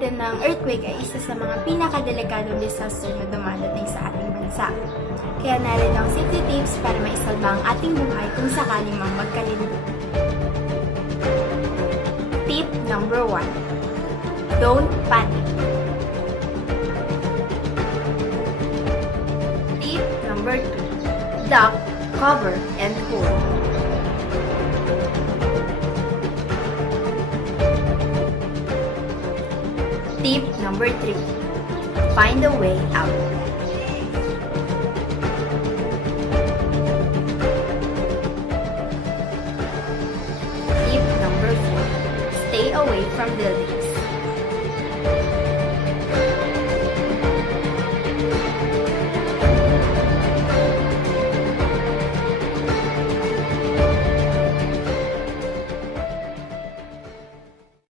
natin ng earthquake ay isa sa mga pinakadelikadong disaster na dumadating sa ating bansa. Kaya narito ang safety tips para maisalba ang ating buhay kung sakaling mang magkalindot. Tip number 1. Don't panic. Tip number 2. Duck, cover, and hold. Tip number 3. Find a way out. Tip number 4. Stay away from buildings.